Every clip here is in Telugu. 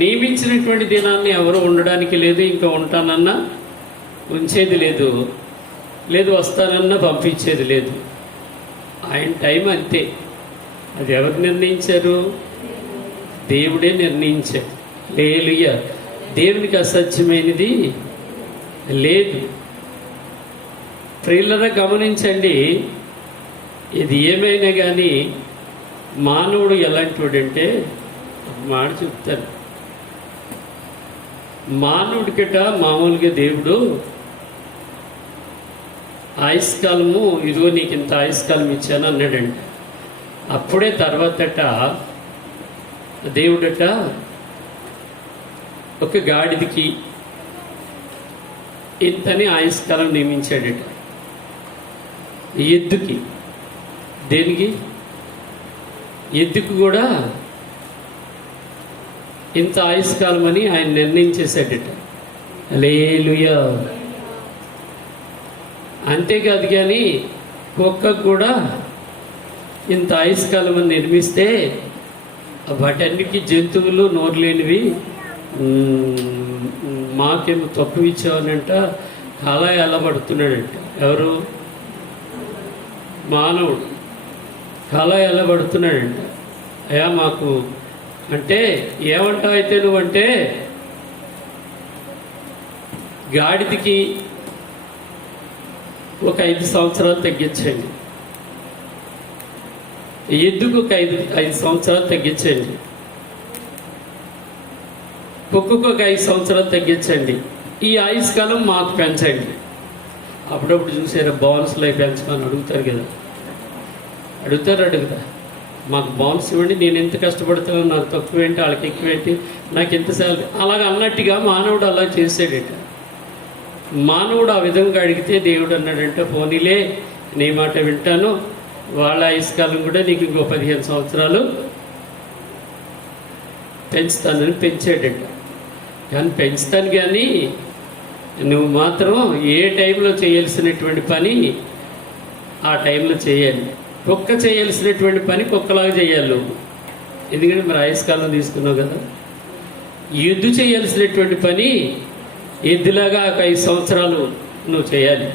నియమించినటువంటి దినాన్ని ఎవరు ఉండడానికి లేదు, ఇంకా ఉంటానన్నా ఉంచేది లేదు, లేదు వస్తానన్నా పంపించేది లేదు. ఆయన టైం అంతే. అది ఎవరు నిర్ణయించారు? దేవుడే నిర్ణయించాడు. హల్లెలూయా. దేవునికి అసత్యమైనది లేదు. ప్రియులారా గమనించండి, ఇది ఏమైనా కానీ మానవుడు ఎలాంటి వాడంటే, ఒక మాట చెప్తాను, మానవుడికట మామూలుగా దేవుడు ఆయుష్కాలము, ఇదిగో నీకు ఇంత ఆయుష్కాలం ఇచ్చాను అన్నాడంట. అప్పుడే తర్వాతట దేవుడట ఒక గాడిదికి ఇంతని ఆయుష్కాలం నియమించాడట. ఎద్దుకి, దేనికి? ఎద్దుకు కూడా ఇంత ఆయుష్కాలం అని ఆయన నిర్ణయించేశాడట. హల్లెలూయా. అంతేకాదు కానీ కుక్కకు కూడా ఇంత ఆయుష్కాలం అని నిర్మిస్తే వాటన్నిటికీ జంతువులు నోరు లేనివి మాకేమో తక్కువ ఇచ్చావనంట అలా ఎలా పడుతున్నాడంట. ఎవరు? మానవుడు అలా ఎలా పడుతున్నాడంట. అయ్యా మాకు అంటే ఏమంటావు అయితే నువ్వంటే, గాడిదికి ఒక 5 సంవత్సరాలు తగ్గించండి, ఎద్దుకు ఒక 5 సంవత్సరాలు తగ్గించండి, కుక్కకు ఒక 5 సంవత్సరాలు తగ్గించండి, ఈ ఆయుష్కాలం మాకు పెంచండి. అప్పుడప్పుడు చూసారా బోనస్లో పెంచమని అడుగుతారు కదా, అడుగుతారా? మాకు బోనస్ ఇవ్వండి, నేను ఎంత కష్టపడుతున్నాను, నాకు తక్కువేంటి వాళ్ళకి ఎక్కువేంటి, నాకు ఎంత శాలరీ, అలాగ అన్నట్టుగా మానవుడు అలా చేసాడట. మానవుడు ఆ విధంగా అడిగితే దేవుడు అన్నాడంటే, పోనీలే నీ మాట వింటాను, వాళ్ళ ఆయుష్కాలం కూడా నీకు ఇంకో 15 సంవత్సరాలు పెంచుతానని పెంచాడట. కానీ పెంచుతాను కానీ నువ్వు మాత్రం ఏ టైంలో చేయాల్సినటువంటి పని ఆ టైంలో చేయాలి. కుక్క చేయాల్సినటువంటి పని కుక్కలాగా చేయాలి నువ్వు, ఎందుకంటే మరి ఆయుష్కాలం తీసుకున్నావు కదా. ఎద్దు చేయాల్సినటువంటి పని ఎద్దులాగా ఒక 5 సంవత్సరాలు నువ్వు చేయాలి.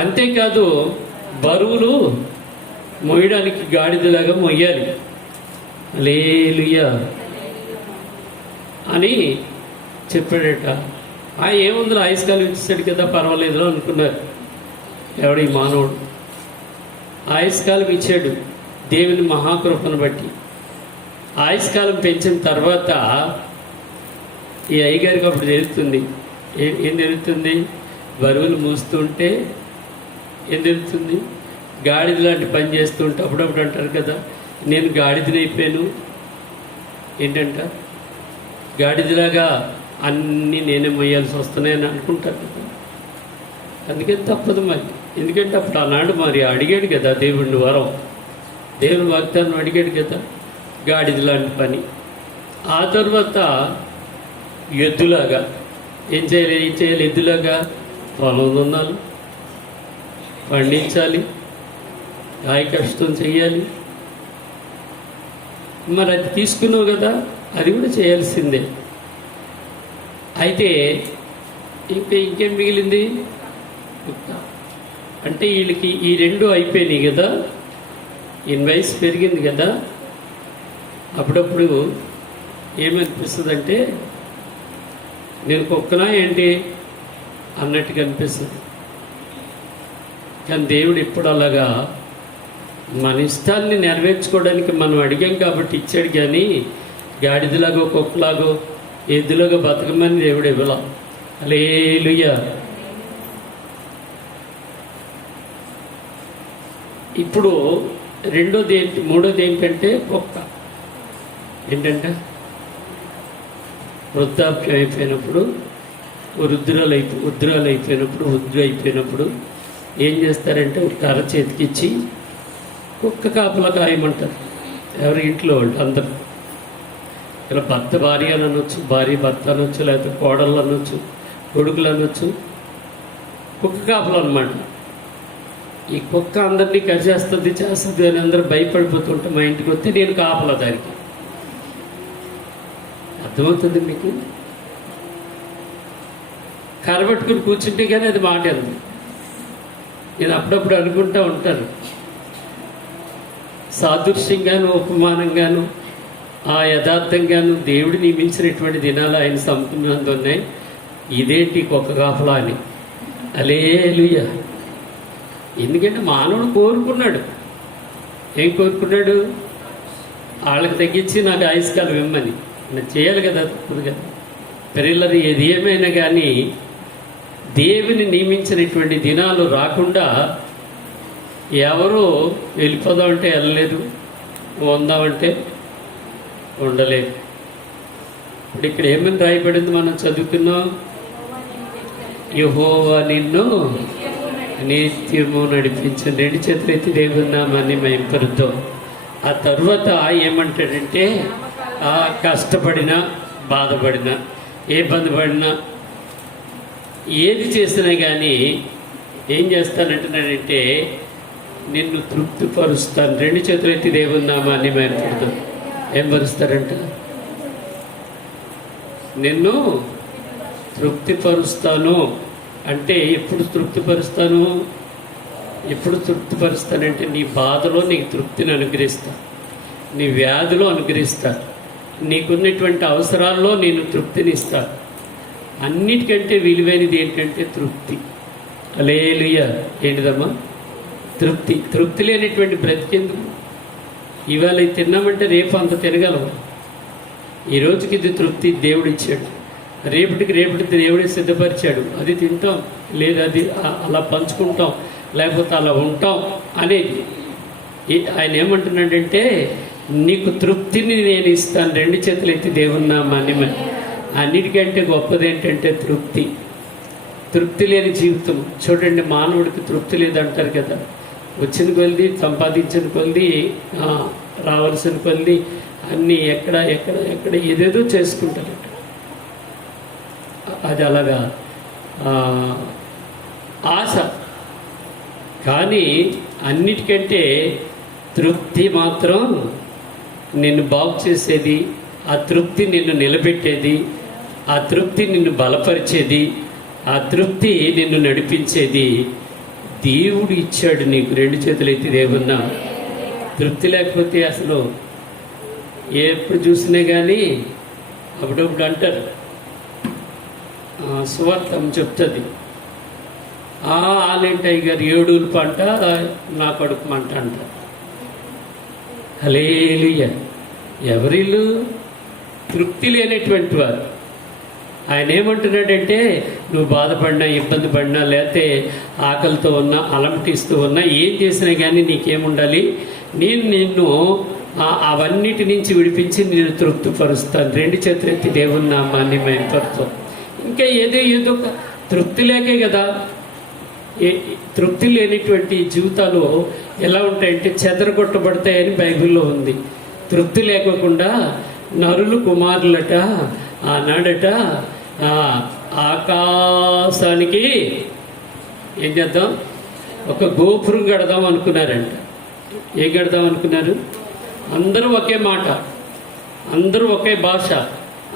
అంతేకాదు బరువులు మోయడానికి గాడిదలాగా మొయ్యాలి. హల్లెలూయా అని చెప్పాడట. ఏముంది ఆయుష్కాలం ఇచ్చాడు కదా పర్వాలేదు అనుకున్నారు. ఎవడి మానవుడు ఆయుష్కాలం ఇచ్చాడు దేవుని మహాకృపను బట్టి. ఆయుష్కాలం పెంచిన తర్వాత ఈ అయ్యగారికి అప్పుడు తెలుస్తుంది. ఏం తెలుస్తుంది? బరువులు మూస్తుంటే ఏం తెలుస్తుంది? గాడిద లాంటి పని చేస్తుంటే అప్పుడప్పుడు అంటారు కదా, నేను గాడిదని అయిపోయాను. ఏంటంట? గాడిదలాగా అన్నీ నేనే మొయ్యాల్సి వస్తున్నాయని అనుకుంటారు కదా. అందుకని తప్పదు మరి. ఎందుకంటే అప్పుడు ఆనాడు మరి అడిగాడు కదా దేవుడిని వరం, దేవుని వాగ్దానం అడిగాడు కదా, గాడిద లాంటి పని. ఆ తర్వాత ఎద్దులాగా ఏం చేయాలి? ఎద్దులాగా పొలం దున్నాలి, పండించాలి, కాయ కష్టం చెయ్యాలి. మరి అది తీసుకున్నావు కదా, అది కూడా చేయాల్సిందే. అయితే ఇంకేం మిగిలింది? అంటే వీళ్ళకి ఈ 2 అయిపోయినాయి కదా, ఈయన వయసు పెరిగింది కదా. అప్పుడప్పుడు ఏమనిపిస్తుంది అంటే, నేను కుక్కనా ఏంటి అన్నట్టుగా అనిపిస్తుంది. కానీ దేవుడు ఎప్పుడు అలాగా మన ఇష్టాన్ని నెరవేర్చుకోవడానికి మనం అడిగాం కాబట్టి ఇచ్చాడు. కానీ గాడిదలాగో కుక్కలాగో ఎద్దులాగో బతకమని దేవుడు ఇవ్వలా. హల్లెలూయా. ఇప్పుడు మూడోది ఏంటంటే కుక్క. ఏంటంటే వృద్ధాప్యం అయిపోయినప్పుడు, వృద్ధురాలు అయిపోయినప్పుడు ఏం చేస్తారంటే ఒక కర్ర చేతికిచ్చి కుక్క కాపలా కాయమంటారు. ఎవరి ఇంట్లో వాళ్ళు అందరూ. ఇలా భర్త భార్య అని అనొచ్చు, భార్య భర్త అనొచ్చు, లేకపోతే కోడళ్ళు అనొచ్చు, కొడుకులు అనొచ్చు. కుక్క కాపలు అనమాట. ఈ కుక్క అందరినీ చేస్తుంది అని అందరూ భయపడిపోతుంటే మా ఇంటికి వస్తే నేను కాపలా దానికి. అర్థమవుతుంది మీకు? కరబట్టుకుని కూర్చుంటే కానీ అది మాట ఉంది. నేను అప్పుడప్పుడు అనుకుంటూ ఉంటాను, సాదృశ్యంగాను ఉపమానంగాను ఆ యథార్థంగాను దేవుడు నియమించినటువంటి దినాలు ఆయన సంపన్నందున్నాయి. ఇదేంటి ఒక్క కాఫలా అని. హల్లెలూయా. ఎందుకంటే మానవుడు కోరుకున్నాడు. ఏం కోరుకున్నాడు? వాళ్ళకి తగ్గించి నాకు ఆయుష్కాలం ఇమ్మని. నేను చేయాలి కదా, తప్పదు కదా. పిల్లలు ఏది ఏమైనా కానీ దేవుని నియమించినటువంటి దినాలు రాకుండా ఎవరు వెళ్ళిపోదామంటే వెళ్ళలేదు, ఉందామంటే ఉండలేదు. ఇప్పుడు ఇక్కడ ఏమని రాయబడింది మనం చదువుకున్నాం? యెహోవా నిన్ను నిత్యము నడిపించండి. 2 చేతులు ఎత్తి దేవుని నామాన్ని మహింపరుద్దాం. ఆ తర్వాత ఏమంటాడంటే కష్టపడినా, బాధపడినా, ఏ ఇబ్బంది పడినా, ఏది చేసినా కానీ ఏం చేస్తానంటున్నాడంటే నిన్ను తృప్తిపరుస్తాను. 2 చేతులు ఎత్తి దేవుని నామాన్ని మహింపరుద్దాం. ఏం పరుస్తారంట? నిన్ను తృప్తిపరుస్తాను. అంటే ఎప్పుడు తృప్తిపరుస్తాను? ఎప్పుడు తృప్తిపరుస్తానంటే నీ బాధలో నీకు తృప్తిని అనుగ్రహిస్తా, నీ వ్యాధిలో అనుగ్రహిస్తా, నీకున్నటువంటి అవసరాల్లో నేను తృప్తిని ఇస్తా. అన్నిటికంటే విలువైనది ఏంటంటే తృప్తి. హల్లెలూయా. ఏంటిదమ్మా? తృప్తి. తృప్తి లేనటువంటి బ్రతికెందుకు? ఇవాళ ఇది తిన్నామంటే రేపు అంత తినగలము. ఈ రోజుకి ఇది తృప్తి దేవుడు ఇచ్చాడు, రేపటికి దేవుడే సిద్ధపరిచాడు. అది తింటాం, లేదా అది అలా పంచుకుంటాం, లేకపోతే అలా ఉంటాం అనేది. ఆయన ఏమంటున్నాడంటే నీకు తృప్తిని నేను ఇస్తాను. 2 చేతులు ఎత్తి దేవుని నామాన్ని. అన్నిటికంటే గొప్పది ఏంటంటే తృప్తి. తృప్తి లేని జీవితం. చూడండి, మానవుడికి తృప్తి లేదంటారు కదా. వచ్చిన కొలిది, సంపాదించిన కొలిది, రావాల్సిన కొలిది అన్నీ ఎక్కడ ఎక్కడ ఎక్కడ ఏదేదో చేసుకుంటారట. అది అలాగా ఆశ. కానీ అన్నిటికంటే తృప్తి మాత్రం నిన్ను బాగు చేసేది, ఆ తృప్తి నిన్ను నిలబెట్టేది, ఆ తృప్తి నిన్ను బలపరిచేది, ఆ తృప్తి నిన్ను నడిపించేది దేవుడు ఇచ్చాడు నీకు. 2 చేతులు ఎత్తి దేవున్నా. తృప్తి లేకపోతే అసలు ఎప్పుడు చూసినా కానీ అప్పుడప్పుడు అంటారు, సువార్తం చెప్తుంది, ఆలేంటయ్య గారు 7 పంట నా కడుపు మంట అంటారు. హల్లెలూయా. ఎవరిల్లు? తృప్తి లేనటువంటి వారు. ఆయన ఏమంటున్నాడంటే నువ్వు బాధపడినా, ఇబ్బంది పడినా, లేకపోతే ఆకలితో ఉన్నా, అలమటిస్తూ ఉన్నా, ఏం చేసినా కానీ నీకేముండాలి? నేను నిన్ను అవన్నిటి నుంచి విడిపించి నేను తృప్తిపరుస్తాను. 2 చేతులు ఎత్తి దేవుని నామాన్ని మహిమపరుస్తాం. ఇంకా ఏదో తృప్తి లేకే కదా. తృప్తి లేనిటువంటి జీవితాలు ఎలా ఉంటాయంటే చెదరగొట్టబడతాయని బైబిల్లో ఉంది. తృప్తి లేకోకుండా నరులు కుమారులట ఆనాడట ఆకాశానికి ఏం చేద్దాం? ఒక గోపురం కడదాం అనుకున్నారంట. ఏం కడదాం అనుకున్నారు? అందరూ ఒకే మాట, అందరూ ఒకే భాష,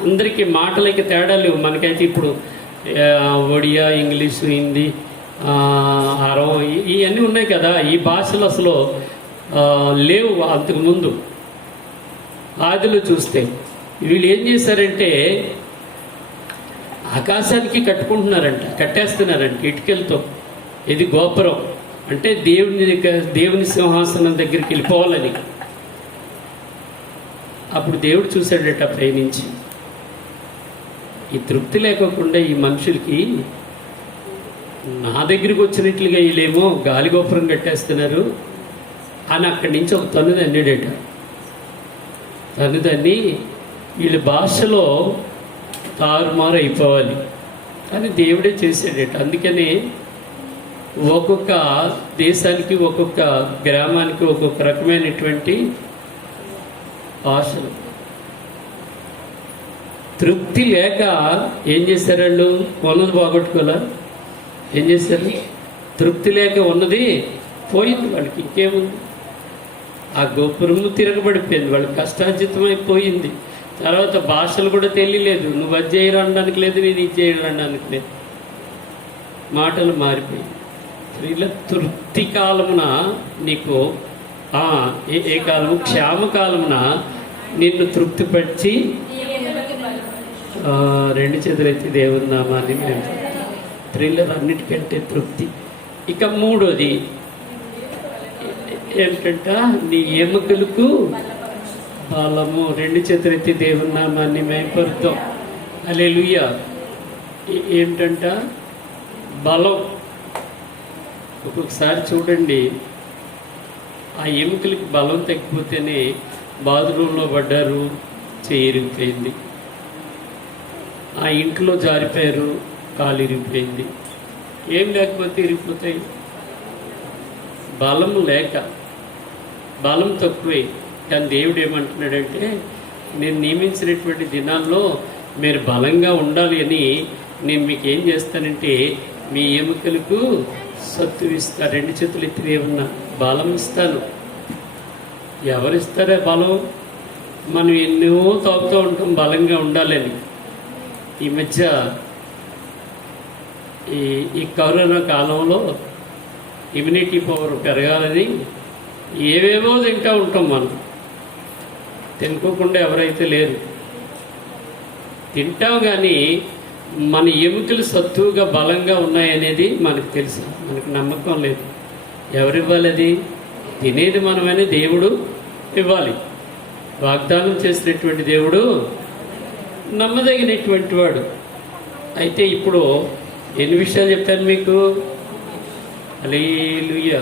అందరికీ మాటలకి తేడా లేవు. మనకైతే ఇప్పుడు ఒడియా, ఇంగ్లీషు, హిందీ, అరం ఇవన్నీ ఉన్నాయి కదా. ఈ భాషలు అసలు లేవు అంతకుముందు. ఆదిలో చూస్తే వీళ్ళు ఏం చేశారంటే ఆకాశానికి కట్టేస్తున్నారంట ఇటుకలతో. ఇది గోపురం అంటే దేవుని సింహాసనం దగ్గరికి వెళ్ళిపోవాలని. అప్పుడు దేవుడు చూశాడట పైనుంచి, ఈ తృప్తి లేకోకుండా ఈ మనుషులకి నా దగ్గరికి వచ్చినట్లుగా వీళ్ళేమో గాలి గోపురం కట్టేస్తున్నారు అని అక్కడి నుంచి ఒక తన్నుది అన్నాడట. తన్నుదని వీళ్ళ భాషలో తారుమారు అయిపోవాలి అని దేవుడే చేసాడట. అందుకని ఒక్కొక్క దేశానికి, ఒక్కొక్క గ్రామానికి ఒక్కొక్క రకమైనటువంటి భాషలు. తృప్తి లేక ఏం చేశారు వాళ్ళు? ఉన్నది పోగొట్టుకోలే. ఏం చేశారు? తృప్తి లేక ఉన్నది పోయింది వాళ్ళకి. ఇంకేముంది? ఆ గోపురము తిరగబడిపోయింది, వాళ్ళకి కష్టార్జితమైపోయింది. తర్వాత భాషలు కూడా తెలియలేదు. నువ్వు అది చేయరు అనడానికి లేదు, నేను ఇది చేయరు అనడానికి లేదు. మాటలు మారిపోయి స్త్రీల తృప్తి కాలమున నీకు ఏ కాలము? క్షామకాలమున నిన్ను తృప్తిపరిచి రెండు చేతులెత్తి దేవుని నామాన్ని మేము స్త్రీల అన్నిటికంటే తృప్తి. ఇక మూడోది ఏంటంట? నీ ఎముకలకు బలము. రెండు చేతులెత్తి దేవుని నామాన్ని మేపరుద్దాం. హల్లెలూయా. ఏంటంట? బలం. ఒక్కొక్కసారి చూడండి, ఆ ఎముకలకి బలం తగ్గిపోతేనే బాత్రూంలో పడ్డారు, చేయిరిగిపోయింది. ఆ ఇంట్లో జారిపోయారు, కాలు ఇరిగిపోయింది. ఏం లేకపోతే ఇరిగిపోతాయి? బలం లేక, బలం తక్కువే. కానీ దేవుడు ఏమంటున్నాడంటే, నేను నియమించినటువంటి దినాల్లో మీరు బలంగా ఉండాలి అని నేను మీకు ఏం చేస్తానంటే మీ ఎముకలకు సత్తు ఇస్తా. రెండు చేతులు ఎత్తి ఏమన్నా బలం ఇస్తాను. ఎవరిస్తారే బలం? మనం ఎన్నో తాగుతూ ఉంటాం బలంగా ఉండాలని. ఈ మధ్య ఈ కరోనా కాలంలో ఇమ్యూనిటీ పవర్ పెరగాలని ఏవేవో తింటూ ఉంటాం. మనం తినుకోకుండా ఎవరైతే లేరు. తింటాం, కానీ మన ఎముకలు సత్తువుగా బలంగా ఉన్నాయనేది మనకు తెలుసు. మనకు నమ్మకం లేదు. ఎవరు ఇవ్వాలి అది? తినేది మనమని దేవుడు ఇవ్వాలి. వాగ్దానం చేసినటువంటి దేవుడు నమ్మదగినటువంటి వాడు. అయితే ఇప్పుడు ఎన్ని విషయాలు చెప్పాను మీకు? హల్లెలూయా.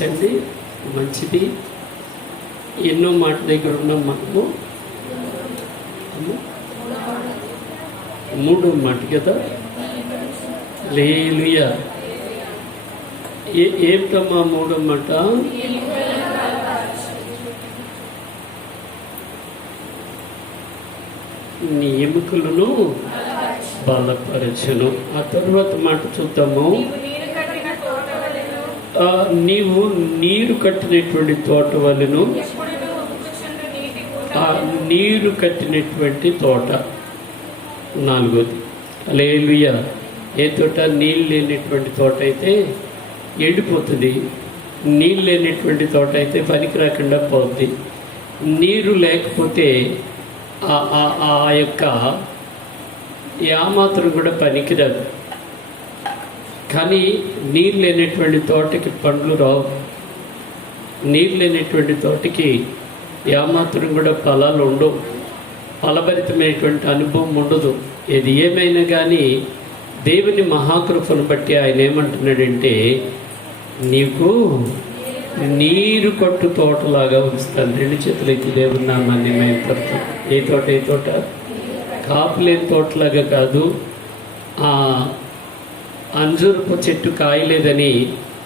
పెంచండి, మంచిది. ఎన్నో మాట దగ్గర ఉన్నాం మనము, 3వ మాట కదా. హల్లెలూయా. ఏమిటమ్మా 3వ మాట? నీ ఎముకలను బలపరచును. ఆ తర్వాత మాట చూద్దాము. నీవు నీరు కట్టినటువంటి తోట వలెను. ఆ నీరు కట్టినటువంటి తోట 4వది. హల్లెలూయా. ఏ తోట? నీళ్ళు లేనటువంటి తోట అయితే ఎండిపోతుంది, నీళ్ళు లేనటువంటి తోట అయితే పనికి రాకుండా పోద్ది. నీరు లేకపోతే ఆ యొక్క మాత్రం కూడా పనికిరాదు. కానీ నీరు లేనటువంటి తోటకి పండ్లు రావు, నీరు లేనటువంటి తోటకి మాత్రం కూడా ఫలాలు ఉండవు, ఫలభరితమైనటువంటి అనుభవం ఉండదు. ఏది ఏమైనా కానీ దేవుని మహాకృపను బట్టి ఆయన ఏమంటున్నాడంటే, నీకు నీరు కట్టు తోటలాగా ఉంచుతాను. 2 చేతులు ఎత్తి దేవుని నామాన్ని మేపడతాం. ఏ తోట? ఏ తోట? కాపులేని తోటలాగా కాదు. అంజూరపు చెట్టు కాయలేదని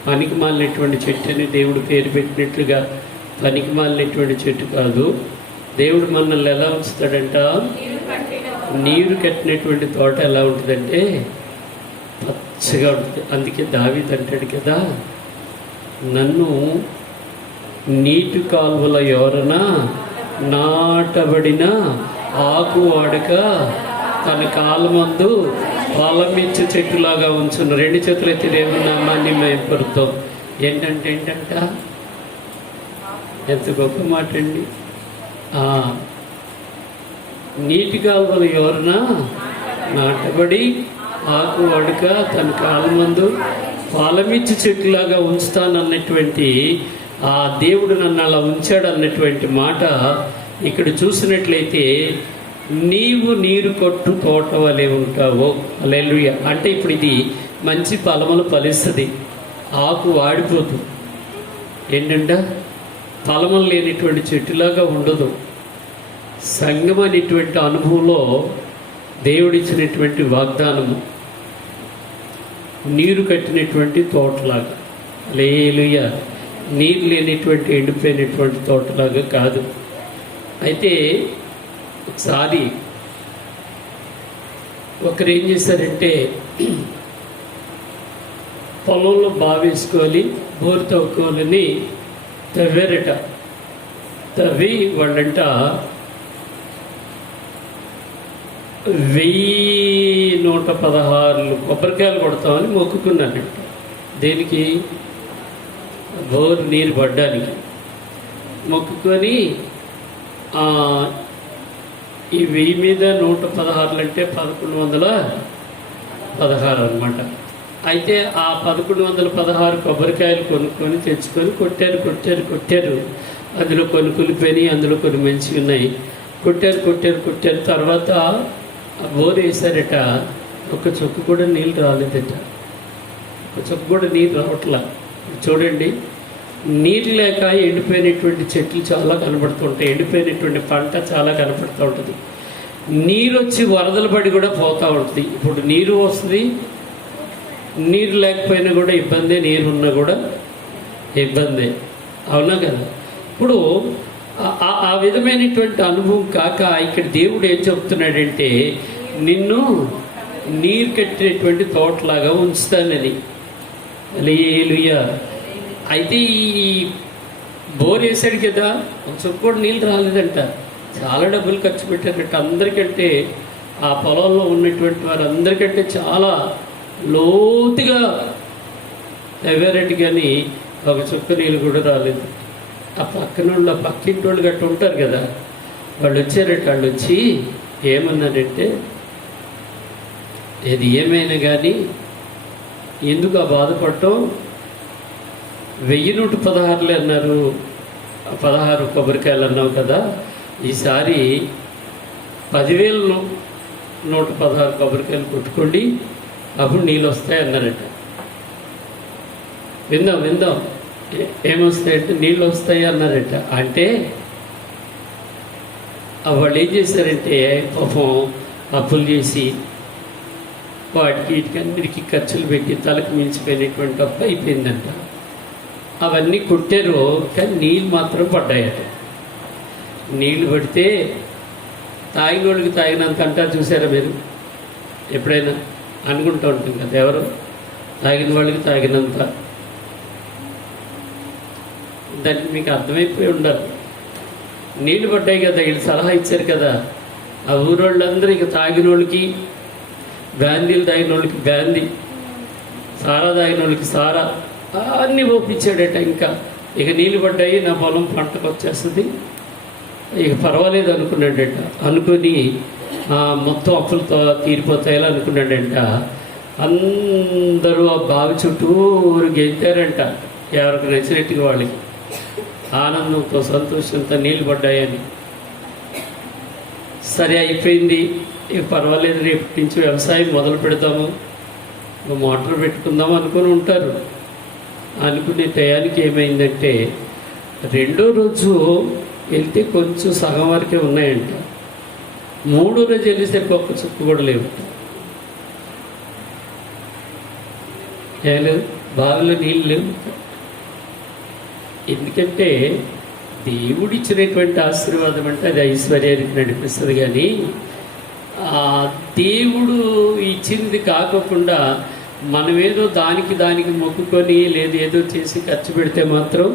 పనికి మాలినటువంటి చెట్టు అని దేవుడు పేరు పెట్టినట్లుగా పనికి మాలినటువంటి చెట్టు కాదు. దేవుడు మనల్ని ఎలా ఉంచుతాడంట? నీరు కట్టినటువంటి తోట ఎలా ఉంటుందంటే పచ్చగా ఉంటుంది. అందుకే దావీదు అంటాడు కదా, నన్ను నీటి కాలువల ఎవరన నాటబడిన ఆకు వాడక తన కాలమందు ఫలమిచ్చే చెట్టులాగా ఉంచును. 2 చేతులు ఎత్తి దేవుని నామాన్ని మేపడతాం. ఏంటంట ఎంత గొప్ప మాట అండి. నీటి కాలువలు ఎవరన్నా నాటబడి ఆకు వడక తన కాలమందు ఫలమిచ్చి చెట్టులాగా ఉంచుతానన్నటువంటి ఆ దేవుడు నన్ను అలా ఉంచాడు అన్నటువంటి మాట ఇక్కడ చూసినట్లయితే, నీవు నీరు కొట్టు తోట వలె ఉంటావు. హల్లెలూయా. అంటే ఇప్పుడు ఇది మంచి ఫలములు ఫలిస్తుంది, ఆకు వాడిపోదు. ఏంటంటే ఫలములు లేనిటువంటి చెట్టులాగా ఉండదు. సంఘం అనేటువంటి అనుభవంలో దేవుడిచ్చినటువంటి వాగ్దానము నీరు కట్టినటువంటి తోటలాగా. హల్లెలూయా. నీరు లేనిటువంటి ఎండిపోయినటువంటి తోటలాగా కాదు. అయితే ఒకసారి ఒకరు ఏం చేశారంటే, పొలంలో బావేసుకోవాలి, బోరు తవ్వుకోవాలని తవ్వారట. తవ్వి వాళ్ళంట 1116 కొబ్బరికాయలు కొడతామని మొక్కుకున్నారంట. దేనికి? బోరు నీరు పడ్డానికి మొక్కుకొని ఈ 1000 మీద 116 అంటే 1116 అన్నమాట. అయితే ఆ 1116 కొబ్బరికాయలు కొనుక్కొని తెచ్చుకొని కొట్టారు. అందులో కొన్ని కులిపోయినాయి, అందులో కొన్ని మంచిగా ఉన్నాయి. కొట్టారు. తర్వాత బోరు వేసారట. ఒక చుక్క కూడా నీళ్ళు రాలేదట. ఒక చుక్క కూడా నీళ్ళు రావట్లా. చూడండి, నీరు లేక ఎండిపోయినటువంటి చెట్లు చాలా కనబడుతుంటాయి, ఎండిపోయినటువంటి పంట చాలా కనబడుతూ ఉంటుంది. నీరు వచ్చి వరదలు పడి కూడా పోతూ ఉంటుంది. ఇప్పుడు నీరు వస్తుంది, నీరు లేకపోయినా కూడా ఇబ్బందే, నీరు ఉన్నా కూడా ఇబ్బందే. అవునా కదా? ఇప్పుడు ఆ విధమైనటువంటి అనుభవం కాక ఇక్కడ దేవుడు ఏం చెప్తున్నాడంటే, నిన్ను నీరు కట్టినటువంటి తోటలాగా ఉంచుతానని. హల్లెలూయా. అయితే ఈ బోర్ వేసాడు కదా, కొంచెం కూడా నీళ్ళు రాలేదంట. చాలా డబ్బులు ఖర్చు పెట్టారట. అందరికంటే ఆ పొలంలో ఉన్నటువంటి వారందరికంటే చాలా లోతుగా తవ్వారట, కానీ ఒక చుక్క నీళ్ళు కూడా రాలేదు. ఆ పక్కింటి వాళ్ళు గట్ట ఉంటారు కదా, వాళ్ళు వచ్చారట. వాళ్ళు వచ్చి ఏమన్నారంటే, ఏది ఏమైనా కానీ ఎందుకు ఆ బాధపడటం, 1116 అన్నారు, 16 కొబ్బరికాయలు అన్నావు కదా, ఈసారి 10,116 కొబ్బరికాయలు కొట్టుకోండి, అప్పుడు నీళ్ళు వస్తాయి అన్నారట. విందాం. ఏమొస్తాయంటే నీళ్ళు వస్తాయి అన్నారట. అంటే వాళ్ళు ఏం చేశారంటే పాపం అప్పులు చేసి వాటికి వీటికన్నిటికీ ఖర్చులు పెట్టి తలకు మించిపోయినటువంటి అప్పు అయిపోయిందంట. అవన్నీ కొట్టారు, కానీ నీళ్ళు మాత్రం పడ్డాయట. నీళ్ళు పడితే తాగిన వాళ్ళకి తాగినంత అంటారు, చూసారా మీరు? ఎప్పుడైనా అనుకుంటూ ఉంటుంది కదా, ఎవరు తాగిన వాళ్ళకి తాగినంత. దానికి మీకు అర్థమైపోయి ఉండాలి. నీళ్ళు పడ్డాయి కదా, వీళ్ళు సలహా ఇచ్చారు కదా, ఆ ఊరోళ్ళందరూ ఇక తాగిన వాళ్ళకి బ్రాందీలు, తాగిన వాళ్ళకి బ్రాందీ, సారా తాగిన వాళ్ళకి సారా, అన్నీ ఒప్పించాడట. ఇంకా ఇక నీళ్ళు పడ్డాయి, నా పొలం పంటకు వచ్చేస్తుంది, ఇక పర్వాలేదు అనుకున్నాడట. అనుకుని మొత్తం అప్పులతో తీరిపోతాయని అనుకున్నాడంట. అందరూ ఆ బావి చుట్టూరు గెంతారంట, ఎవరికి నచ్చినట్టుగా వాళ్ళకి, ఆనందంతో సంతోషంతో నీళ్ళు పడ్డాయని. సరే అయిపోయింది, ఇక పర్వాలేదు, రేపటి నుంచి వ్యవసాయం మొదలు పెడతాము, మోటార్ పెట్టుకుందాము అనుకుని ఉంటారు. అనుకునే టయానికి ఏమైందంటే, రెండో రోజు వెళ్తే కొంచెం సగం వరకే ఉన్నాయంట. మూడో రోజు వెళ్ళేసరికి ఒక్క చుక్క కూడా లేవు. ఏం లేదు, బావిలో నీళ్ళు లేవు. ఎందుకంటే దేవుడిచ్చినటువంటి ఆశీర్వాదం అంటే అది ఐశ్వర్యానికి నడిపిస్తుంది. కానీ దేవుడు ఇచ్చింది కాకుండా మనమేదో దానికి మొక్కుకొని లేదు ఏదో చేసి ఖర్చు పెడితే మాత్రం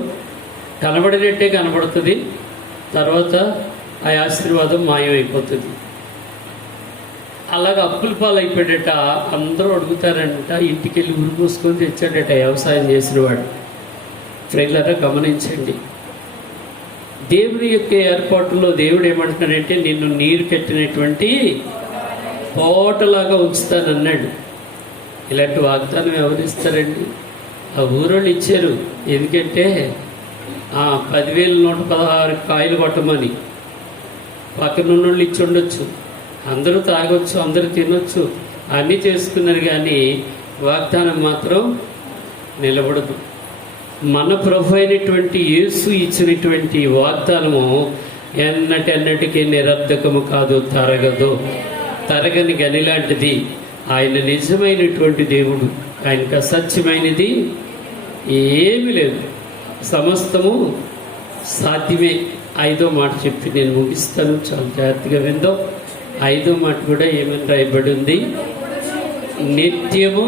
కనబడినట్టే కనబడుతుంది, తర్వాత ఆ ఆశీర్వాదం మాయమైపోతుంది. అలాగ అప్పుల పాలైపోయాడట. అందరూ అడుగుతారంట, ఇంటికి వెళ్ళి ఉరి పూసుకొని తెచ్చాడట వ్యవసాయం చేసిన వాడు. ఫ్రెండ్లారా గమనించండి, దేవుని యొక్క ఏర్పాటులో దేవుడు ఏమంటున్నాడంటే, నిన్ను నీరు కట్టినటువంటి తోటలాగా ఉంచుతానన్నాడు. ఇలాంటి వాగ్దానం ఎవరిస్తారండి? ఆ ఊరోళ్ళు ఇచ్చారు. ఎందుకంటే 10,116 కాయలు పట్టమని పక్కనున్నోళ్ళు ఇచ్చి ఉండొచ్చు, అందరూ తాగొచ్చు, అందరూ తినొచ్చు, అన్నీ చేసుకున్నారు. కానీ వాగ్దానం మాత్రం నిలబడదు. మన ప్రభు అయినటువంటి యేసు ఇచ్చినటువంటి వాగ్దానము ఎన్నటెన్నటికీ నిరర్ధకము కాదు, తరగని గని లాంటిది. ఆయన నిజమైనటువంటి దేవుడు, ఆయనకు అసత్యమైనది ఏమీ లేదు, సమస్తము సాధ్యమే. 5వ మాట చెప్పి నేను ముగిస్తాను, చాలా జాగ్రత్తగా విందో. 5వ మాట కూడా ఏమని రాయబడి ఉంది? నిత్యము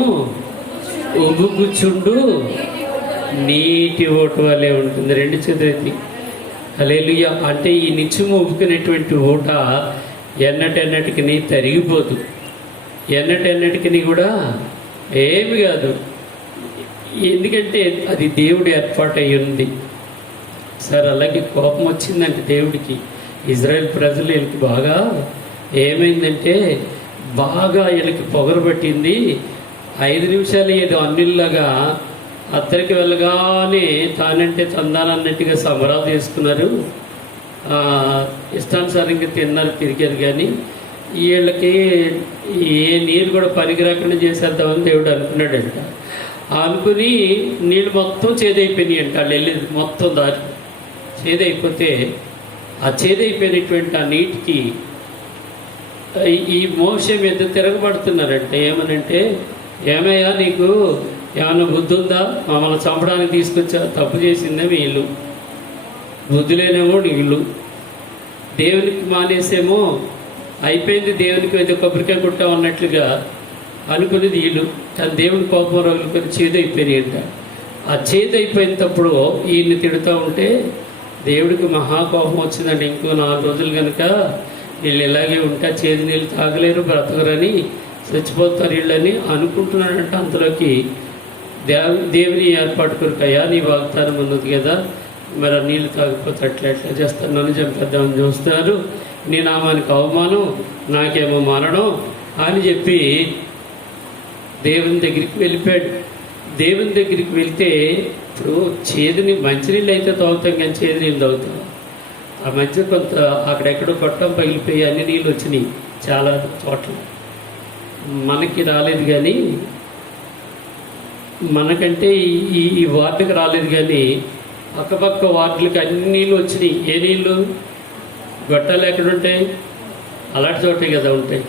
ఉబుకుచుండు నీటి ఓటు వలె ఉంటుంది. 2 చేతులెత్తి హల్లెలూయా. అంటే ఈ నిత్యము ఉబుకునేటువంటి ఓట ఎన్నటెన్నటికి తరిగిపోదు, ఎన్నటెన్నటికి కూడా ఏమి కాదు. ఎందుకంటే అది దేవుడి ఏర్పాటు అయి ఉంది. సార్ అలాగే కోపం వచ్చిందంటే దేవుడికి, ఇజ్రాయెల్ ప్రజలు వీళ్ళకి బాగా ఏమైందంటే బాగా వీళ్ళకి పొగరు పట్టింది. 5 నిమిషాలు ఏదో అన్నిల్లాగా అద్దరికి వెళ్ళగానే తానంటే తందానన్నట్టుగా సంబరాలు చేసుకున్నారు, ఇష్టానుసారంగా తిన్నారు, తిరిగారు. కానీ వీళ్ళకి ఏ నీరు కూడా పనికి రాకుండా చేసేద్దామని దేవుడు అనుకున్నాడంట. అనుకుని నీళ్ళు మొత్తం చేదైపోయినాయి అంట. వాళ్ళు వెళ్ళేది మొత్తం దారి చేదైపోతే ఆ చేదైపోయినటువంటి ఆ నీటికి ఈ మోషే మీద తిరగబడుతున్నారంట. ఏమనంటే, ఏమయ్యా నీకు ఏమన్నా బుద్ధి ఉందా? మమ్మల్ని చంపడానికి తీసుకొచ్చా, తప్పు చేసిందే వీళ్ళు, బుద్ధి లేనేమో వీళ్ళు, దేవునికి మానేసేమో అయిపోయింది, దేవునికి ఏదో కొబ్బరికాయ కుట్టాం అన్నట్లుగా అనుకునేది వీళ్ళు. కానీ దేవుని కోపం రగులుకొని చేదైపోయినాయంట. ఆ చేదైపోయినప్పుడు ఈయన్ని తిడుతూ ఉంటే దేవుడికి మహాకోపం వచ్చిందండి. ఇంకో 4 రోజులు కనుక వీళ్ళు ఇలాగే ఉంటా చేదు నీళ్ళు తాగలేరు, బ్రతకరని, చచ్చిపోతారు వీళ్ళని అనుకుంటున్నాడంట. అంతలోకి దేవుని ఏర్పాటు కొరకయ్యా నీ వాగ్దానం ఉన్నది కదా, మరి ఆ నీళ్ళు తాగిపోతే ఎట్లా చేస్తారు, నన్ను చంపేద్దామని చూస్తున్నారు, నీ నామానికి అవమానం, నాకేమో మరణం అని చెప్పి దేవుని దగ్గరికి వెళ్ళిపోయాడు. దేవుని దగ్గరికి వెళ్తే ఇప్పుడు చేదుని మంచినీళ్ళు అయితే తాగుతాం, కానీ చేదు నీళ్ళు తాగుతాం. ఆ మధ్య కొంత అక్కడెక్కడో గొట్టం పగిలిపోయి అన్ని నీళ్ళు వచ్చినాయి చాలా చోట్ల, మనకి రాలేదు. కానీ మనకంటే ఈ వార్డుకి రాలేదు, కానీ పక్కపక్క వార్డులకి అన్ని నీళ్ళు వచ్చినాయి. ఏ నీళ్ళు? గొట్టాలు ఎక్కడుంటాయి? అలాంటి చోటే కదా ఉంటాయి.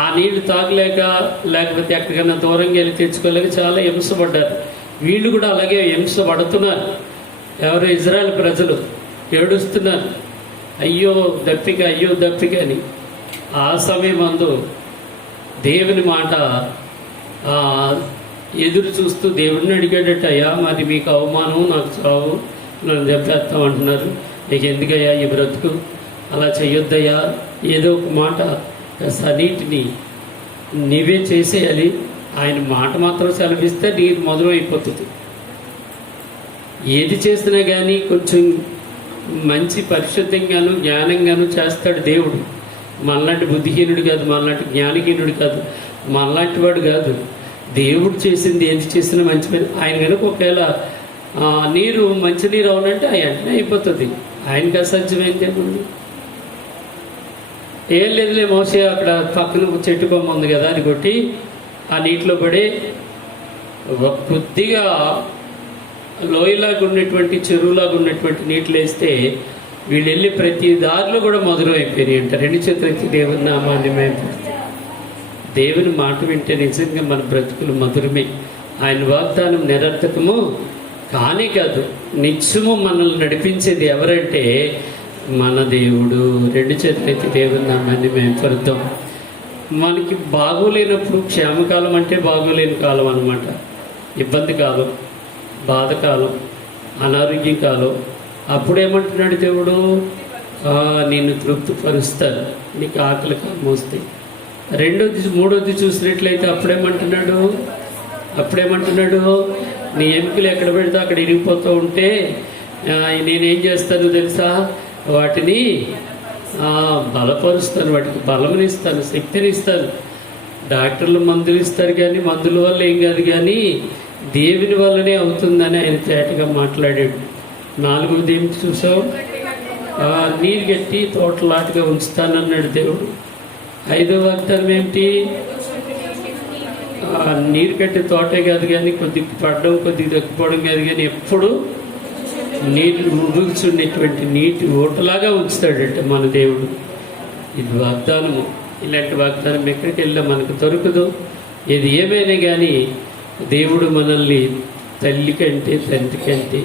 ఆ నీళ్లు తాగలేక, లేకపోతే ఎక్కడికైనా దూరంగా వెళ్ళి తెచ్చుకోలేక చాలా హింసపడ్డారు. వీళ్ళు కూడా అలాగే హింసపడుతున్నారు. ఎవరు? ఇజ్రాయెల్ ప్రజలు ఏడుస్తున్నారు, అయ్యో దప్పిక, అయ్యో దప్పిక అని. ఆ సమయం అందు దేవుని మాట ఎదురు చూస్తూ దేవుడిని అడిగాడట, అయ్యా మరి మీకు అవమానం, నాకు చావు, నన్ను చెప్పేస్తాం అంటున్నారు, నీకు ఎందుకయ్యా ఈ బ్రతుకు, అలా చెయ్యొద్దయ్యా, ఏదో ఒక మాట సన్నిటిని నీవే చేసేయాలి. ఆయన మాట మాత్రం సెలవిస్తే నీకు మొదలైపోతుంది. ఏది చేసినా కానీ కొంచెం మంచి పరిశుద్ధంగాను జ్ఞానంగాను చేస్తాడు దేవుడు. మనలాంటి బుద్ధిహీనుడు కాదు, మనలాంటి జ్ఞానహీనుడు కాదు, మనలాంటి వాడు కాదు. దేవుడు చేసింది ఏది చేసినా మంచి పని. ఆయన కనుక ఒకవేళ నీరు మంచినీరు అవునంటే వెంటనే అయిపోతుంది. ఆయనకి అసాధ్యం ఏముంది? ఏం లేదులే, మోసే అక్కడ పక్కన చెట్టు కొమ్మ ఉంది కదా అని కొట్టి ఆ నీటిలో పడి కొద్దిగా లోయలాగా ఉన్నటువంటి, చెరువులాగా ఉన్నటువంటి నీటిలో వేస్తే వీళ్ళు వెళ్ళి ప్రతి దారిలో కూడా మధురం అయిపోయినాయి అంట. 2 చేతులకి దేవుని నామాన్ని మేము, దేవుని మాట వింటే నిజంగా మన బ్రతుకులు మధురమే. ఆయన వాగ్దానం నిరర్థకము కానీ కాదు, నిత్యము మనల్ని నడిపించేది ఎవరంటే మన దేవుడు. 2 చేతులకి దేవుని నామాన్ని మేము పరుద్దాం. మనకి బాగోలేనప్పుడు, క్షేమకాలం అంటే బాగోలేని కాలం అన్నమాట, ఇబ్బంది కాలం, బాధకాలం, అనారోగ్యం కాలం. అప్పుడేమంటున్నాడు దేవుడు? నిన్ను తృప్తిపరుస్తాను, నీకు ఆకలి మోస్తే. రెండోది మూడోది చూసినట్లయితే అప్పుడేమంటున్నాడు? నీ ఎముకలు ఎక్కడ పెడితే అక్కడ ఇరిగిపోతూ ఉంటే నేనేం చేస్తాను తెలుసా? వాటిని బలపరుస్తాను, వాటికి బలమునిస్తాను, శక్తినిస్తాను. డాక్టర్లు మందులు ఇస్తారు కానీ మందుల వల్ల ఏం కాదు, కానీ దేవుని వల్లనే అవుతుందని ఆయన తేటగా మాట్లాడాడు. 4వది ఏమిటి చూసావు? నీరు కట్టి తోటలాటగా ఉంచుతానన్నాడు దేవుడు. 5వ వాగ్దానం ఏమిటి? నీరు కట్టి తోటే కాదు, కానీ కొద్దిగా పడడం, కొద్దిగా తగ్గిపోవడం కాదు, కానీ ఎప్పుడు నీటి ఉడుచుండేటువంటి నీటి ఓటలాగా ఉంచుతాడట మన దేవుడు. ఇది వాగ్దానము. ఇలాంటి వాగ్దానం ఎక్కడికి వెళ్ళినా మనకు దొరకదు. ఇది ఏమైనా కానీ దేవుడు మనల్ని తల్లి కంటే, తండ్రి కంటే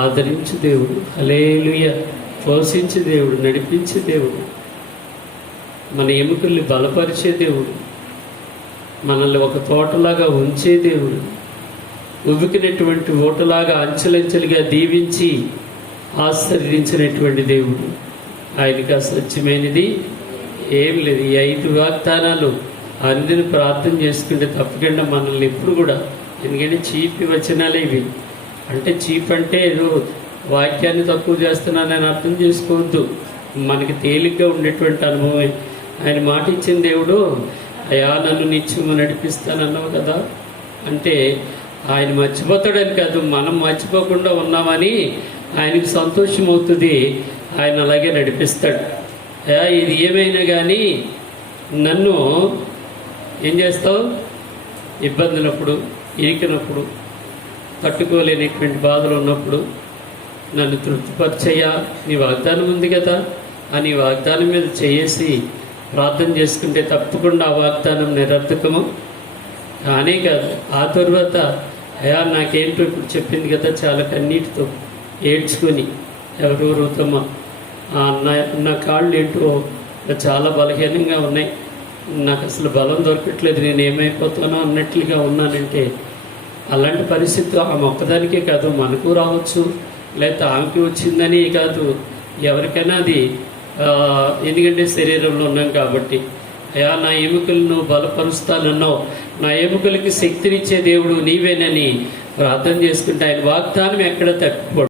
ఆదరించే దేవుడు, హల్లెలూయా, పోషించే దేవుడు, నడిపించే దేవుడు, మన ఎముకల్ని బలపరిచే దేవుడు, మనల్ని ఒక తోటలాగా ఉంచే దేవుడు, ఉబికినటువంటి ఓటలాగా అంచెలంచెలుగా దీవించి ఆశీర్వదించినటువంటి దేవుడు. ఆయనకి అసత్యమైనది ఏం లేదు. ఈ 5 వాగ్దానాలు అందరిని ప్రార్థన చేసుకుంటే తప్పకుండా మనల్ని ఎప్పుడు కూడా, ఎందుకంటే చీపి వచనాలే ఇవి. అంటే చీప్ అంటే ఏదో వాక్యాన్ని తక్కువ చేస్తున్నానని అర్థం చేసుకోవద్దు. మనకి తేలిగ్గా ఉండేటువంటి అనుభవమే. ఆయన మాట ఇచ్చిన దేవుడు, అయ్యా నన్ను నిత్యము నడిపిస్తానన్నావు కదా అంటే ఆయన మర్చిపోతాడని కాదు, మనం మర్చిపోకుండా ఉన్నామని ఆయనకు సంతోషం అవుతుంది. ఆయన అలాగే నడిపిస్తాడు. అయ్యా ఇది ఏమైనా కానీ నన్ను ఏం చేస్తావు? ఇబ్బందులప్పుడు, ఇరికినప్పుడు, తట్టుకోలేనటువంటి బాధలు ఉన్నప్పుడు నన్ను తృప్తిపరిచయ్యా, నీ వాగ్దానం ఉంది కదా అని వాగ్దానం మీద చేసి ప్రార్థన చేసుకుంటే తప్పకుండా ఆ వాగ్దానం నిరర్థకము కానే కాదు. ఆ తర్వాత అయ్యా నాకేంటో ఇప్పుడు చెప్పింది కదా, చాలా కన్నీటితో ఏడ్చుకొని ఎవరెవరుతమ్మా నా కాళ్ళు ఏంటో చాలా బలహీనంగా ఉన్నాయి, నాకు అసలు బలం దొరకట్లేదు, నేను ఏమైపోతానో అన్నట్లుగా ఉన్నానంటే, అలాంటి పరిస్థితి ఆమె ఒక్కదానికే కాదు, మనకు రావచ్చు, లేకపోతే ఆమెకి వచ్చిందని కాదు, ఎవరికైనా అది, ఎందుకంటే శరీరంలో ఉన్నాం కాబట్టి. అయ్యా నా ఎముకలను బలపరుస్తానన్నావు, నా ఎముకలకి శక్తినిచ్చే దేవుడు నీవేనని ప్రార్థన చేసుకుంటే ఆయన వాగ్దానం ఎక్కడ తప్పిపోడు.